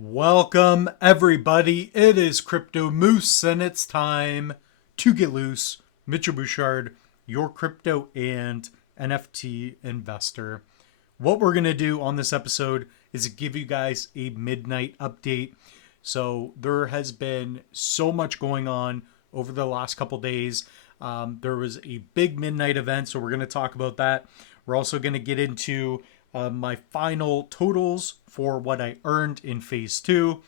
Welcome, everybody. It is Crypto Moose, and it's time to get loose. Mitchell Bouchard, your crypto and NFT investor. What we're going to do on this episode is give you guys a midnight update. So, there has been so much going on over the last couple days. There was a big midnight event, so we're going to talk about that. We're also going to get into my final totals for what I earned in phase two.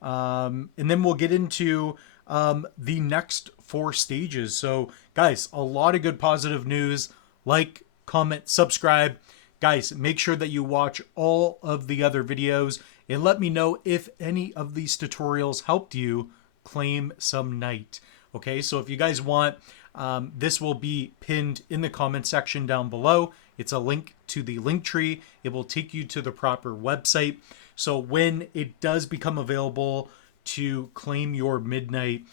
And then we'll get into the next four stages. So, guys, a lot of good positive news. Like, comment, subscribe. Guys, make sure that you watch all of the other videos and let me know if any of these tutorials helped you claim some night. Okay, so if you guys want, this will be pinned in the comment section down below. It's a link to the link tree. It will take you to the proper website. So when it does become available to claim your midnight,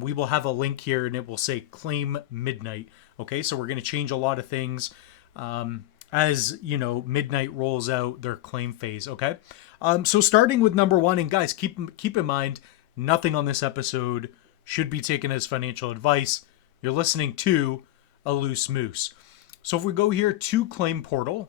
we will have a link here and it will say claim midnight. Okay, so we're going to change a lot of things as you know midnight rolls out their claim phase. Okay, so starting with number one, and guys, keep in mind, nothing on this episode should be taken as financial advice. You're listening to a loose moose. So if we go here to claim portal,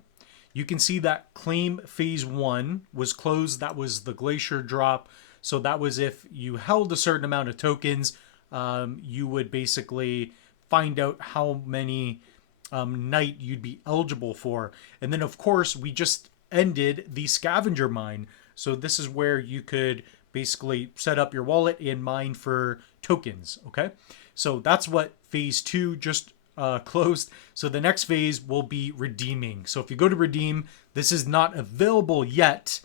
you can see that claim phase one was closed. That was the Glacier drop. So that was if you held a certain amount of tokens, you would basically find out how many night you'd be eligible for. And then of course we just ended the Scavenger Mine. So this is where you could basically set up your wallet and mine for tokens. Okay, so that's what phase two just closed. So the next phase will be redeeming. So if you go to redeem, this is not available yet,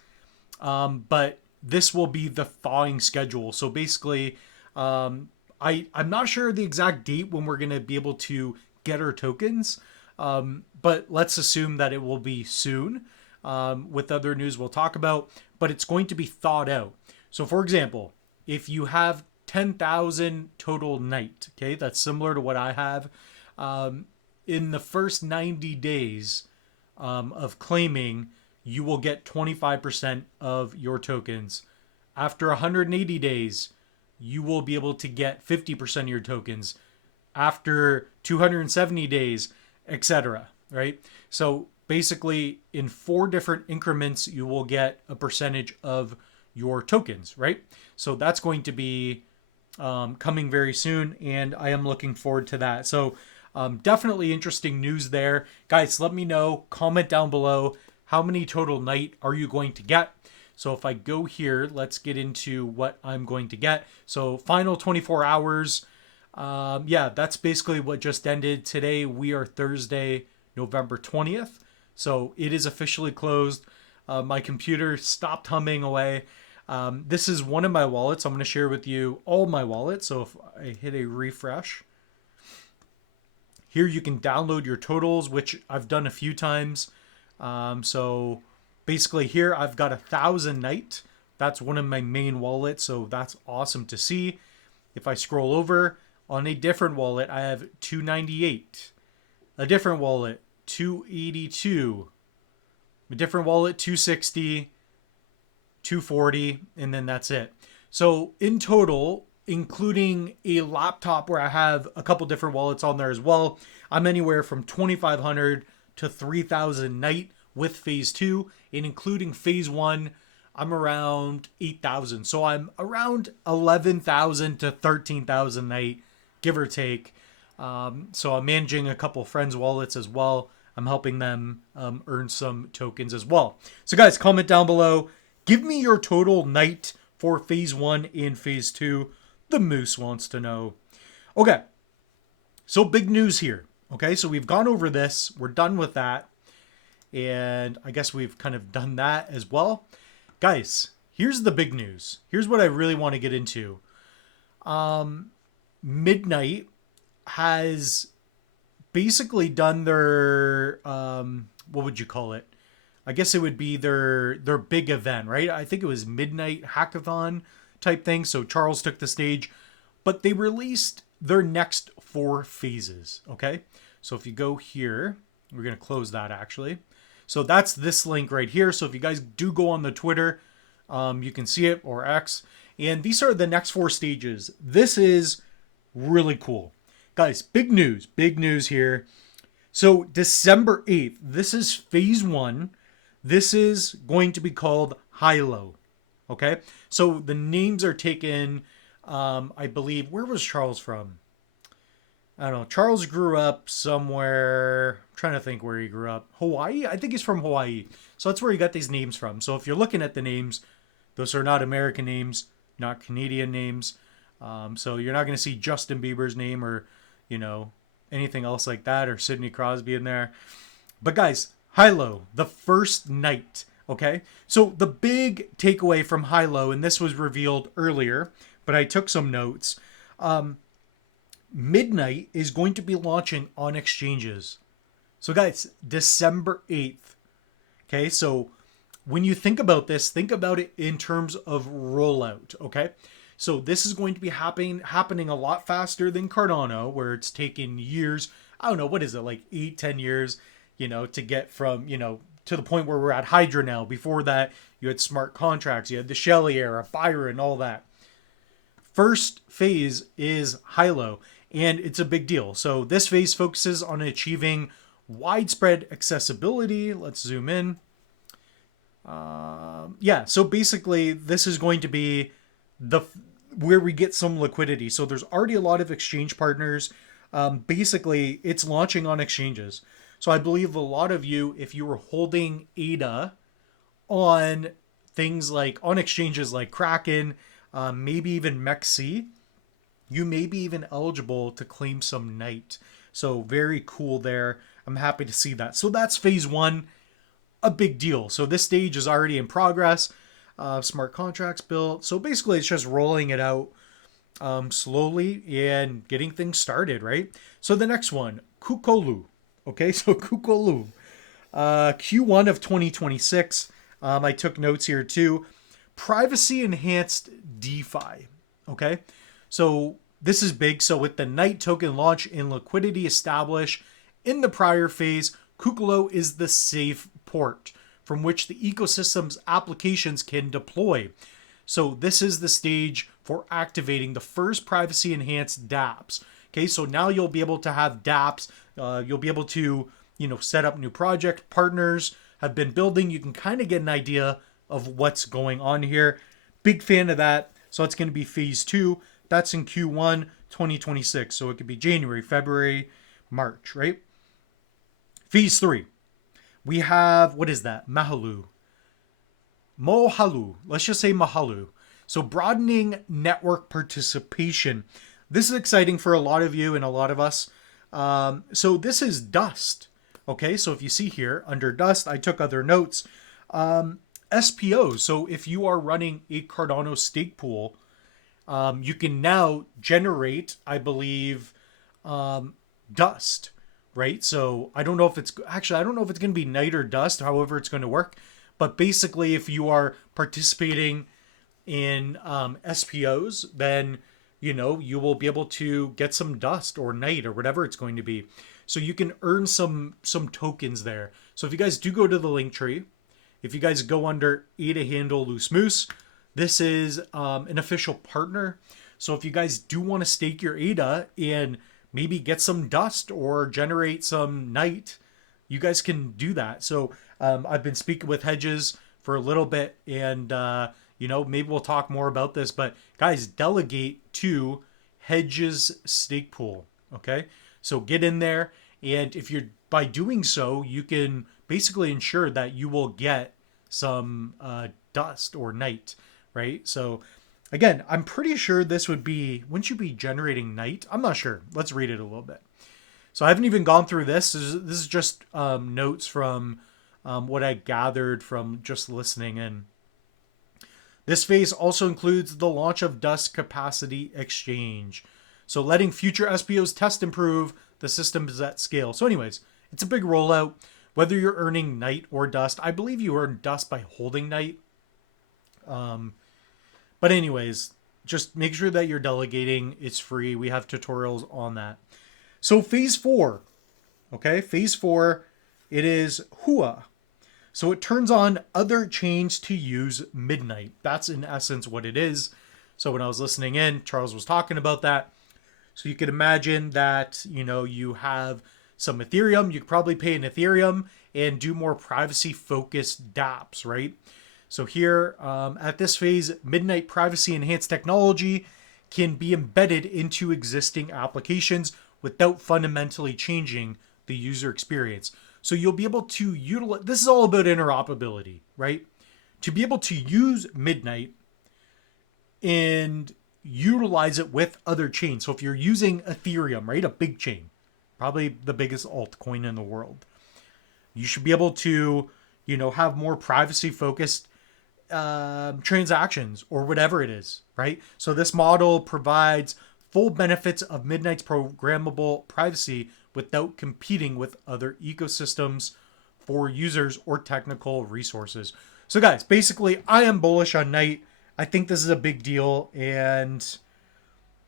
but this will be the thawing schedule. So basically, I'm not sure the exact date when we're going to be able to get our tokens, but let's assume that it will be soon. With other news we'll talk about, but it's going to be thawed out. So for example, if you have 10,000 total night, okay, that's similar to what I have. In the first 90 days of claiming, you will get 25% of your tokens. After 180 days, you will be able to get 50% of your tokens. After 270 days, etc. Right? So basically, in 4 different increments, you will get a percentage of your tokens, right? So that's going to be coming very soon, and I am looking forward to that. So definitely interesting news there. Guys, let me know, comment down below, how many total night are you going to get? So if I go here, let's get into what I'm going to get. So final 24 hours. Yeah, that's basically what just ended. Today we are Thursday, November 20th. So it is officially closed. My computer stopped humming away. This is one of my wallets. I'm going to share with you all my wallets. So if I hit a refresh, here you can download your totals, which I've done a few times. So basically here I've got 1,000 night. That's one of my main wallets. So that's awesome to see. If I scroll over on a different wallet, I have 298. A different wallet, 282. A different wallet, 260. 240, and then that's it. So in total, including a laptop where I have a couple different wallets on there as well, I'm anywhere from 2,500 to 3,000 night with phase two, and including phase one, I'm around 8,000. So I'm around 11,000 to 13,000 night, give or take. So I'm managing a couple friends' wallets as well. I'm helping them earn some tokens as well. So guys, comment down below. Give me your total night for phase one and phase two. The Moose wants to know. Okay, so big news here. Okay, so we've gone over this. We're done with that. And I guess we've kind of done that as well. Guys, here's the big news. Here's what I really want to get into. Midnight has basically done their, what would you call it? I guess it would be their big event, right? I think it was Midnight Hackathon type thing. So Charles took the stage, but they released their next 4 phases. Okay, so if you go here, we're gonna close that actually. So that's this link right here. So if you guys do go on the Twitter, You can see it, or X. And these are the next 4 stages. This is really cool. Guys, big news here. So December 8th, this is phase 1. This is going to be called Hilo. Okay? So the names are taken, I believe, where was Charles from? I don't know. Charles grew up somewhere. I'm trying to think where he grew up. Hawaii? I think he's from Hawaii. So that's where he got these names from. So if you're looking at the names, those are not American names, not Canadian names. So you're not going to see Justin Bieber's name or, anything else like that, or Sidney Crosby in there. But guys, Hilo, the first night. Okay. So the big takeaway from Hilo, and this was revealed earlier, but I took some notes. Midnight is going to be launching on exchanges. So guys, December 8th. Okay, so when you think about this, think about it in terms of rollout. Okay, so this is going to be happening a lot faster than Cardano, where it's taken years. I don't know, what is it, like 8-10 years, to get from, to the point where we're at Hydra now. Before that, you had smart contracts, you had the Shelley era, Byron, all that. First phase is Hilo, and it's a big deal. So this phase focuses on achieving widespread accessibility. Let's zoom in. So basically this is going to be where we get some liquidity. So there's already a lot of exchange partners. Basically it's launching on exchanges. So I believe a lot of you, if you were holding ADA on things like on exchanges like Kraken, maybe even MEXC, you may be even eligible to claim some Night. So very cool there. I'm happy to see that. So that's phase 1, a big deal. So this stage is already in progress. Smart contracts built. So basically it's just rolling it out slowly and getting things started, right? So the next one, Kukolu. Okay, so Kukolu. Q1 of 2026. I took notes here too. Privacy enhanced DeFi. Okay, so this is big. So with the Night token launch and liquidity established in the prior phase, Kukolo is the safe port from which the ecosystem's applications can deploy. So this is the stage for activating the first privacy enhanced dApps. Okay, so now you'll be able to have dApps. You'll be able to, set up new project partners have been building. You can kind of get an idea of what's going on here. Big fan of that. So it's going to be phase 2. That's in Q1 2026. So it could be January, February, March, right? Phase 3. We have, what is that? Mohalu. Let's just say Mohalu. So broadening network participation. This is exciting for a lot of you and a lot of us. So this is Dust. Okay, so if you see here under Dust, I took other notes. SPOs. So if you are running a Cardano stake pool, you can now generate, I believe, Dust, right? So I don't know if it's going to be Night or Dust, however it's going to work. But basically, if you are participating in SPOs, then you will be able to get some Dust or Night or whatever it's going to be. So you can earn some tokens there. So if you guys do go to the link tree, if you guys go under ADA handle Loose Moose, this is an official partner. So if you guys do want to stake your ADA and maybe get some Dust or generate some Night, you guys can do that. So I've been speaking with Hedges for a little bit, and maybe we'll talk more about this. But guys, delegate to Hedges stake pool. Okay, so get in there, and if you're by doing so, you can basically ensure that you will get some Dust or Night, right? So again, I'm pretty sure this wouldn't you be generating Night? I'm not sure. Let's read it a little bit. So I haven't even gone through this. This is just notes from what I gathered from just listening in. This phase also includes the launch of Dust Capacity Exchange. So letting future SPOs test and prove the system is at scale. So anyways, it's a big rollout. Whether you're earning Night or Dust, I believe you earn Dust by holding Night. But anyways, just make sure that you're delegating. It's free. We have tutorials on that. So phase 4. Okay, phase 4, it is Hua. So it turns on other chains to use Midnight. That's in essence what it is. So when I was listening in, Charles was talking about that. So you could imagine that, you have some Ethereum. You could probably pay in Ethereum and do more privacy focused dApps, right? So here at this phase, Midnight privacy enhanced technology can be embedded into existing applications without fundamentally changing the user experience. So you'll be able to utilize, this is all about interoperability, right? To be able to use Midnight and utilize it with other chains. So if you're using Ethereum, right, a big chain, probably the biggest altcoin in the world, you should be able to, have more privacy focused transactions or whatever it is, right? So this model provides full benefits of Midnight's programmable privacy without competing with other ecosystems for users or technical resources. So guys, basically I am bullish on Night. I think this is a big deal, and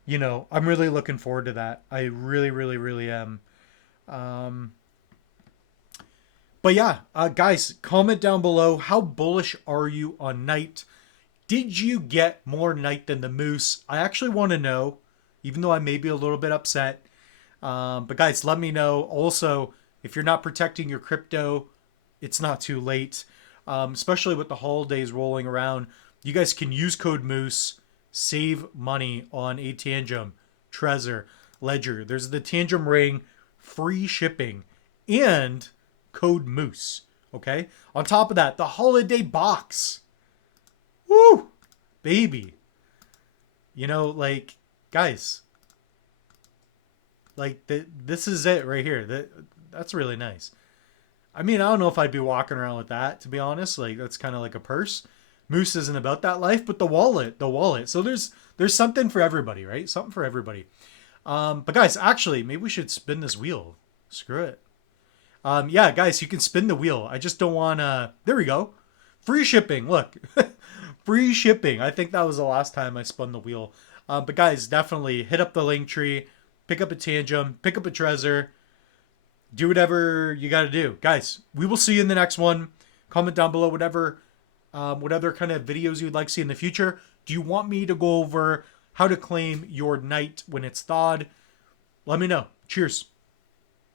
I'm really looking forward to that. I really, really, really am. But yeah, guys, comment down below. How bullish are you on Night? Did you get more Night than the Moose? I actually want to know, even though I may be a little bit upset. But guys, let me know. Also, if you're not protecting your crypto, it's not too late. Especially with the holidays rolling around. You guys can use code Moose, save money on a Tangem, Trezor, Ledger. There's the Tangem ring, free shipping, and code Moose. Okay? On top of that, the holiday box. Woo! Baby. Guys, this is it right here. That's really nice. I mean, I don't know if I'd be walking around with that, to be honest. That's kind of like a purse. Moose isn't about that life, but the wallet. So there's something for everybody, right? Something for everybody. But guys, actually, maybe we should spin this wheel. Screw it. Yeah, guys, you can spin the wheel. I just don't want to... There we go. Free shipping. Look. Free shipping. I think that was the last time I spun the wheel. But guys, definitely hit up the link tree. Pick up a Tangem. Pick up a Trezor. Do whatever you got to do. Guys, we will see you in the next one. Comment down below what other kind of videos you'd like to see in the future. Do you want me to go over how to claim your Night when it's thawed? Let me know. Cheers.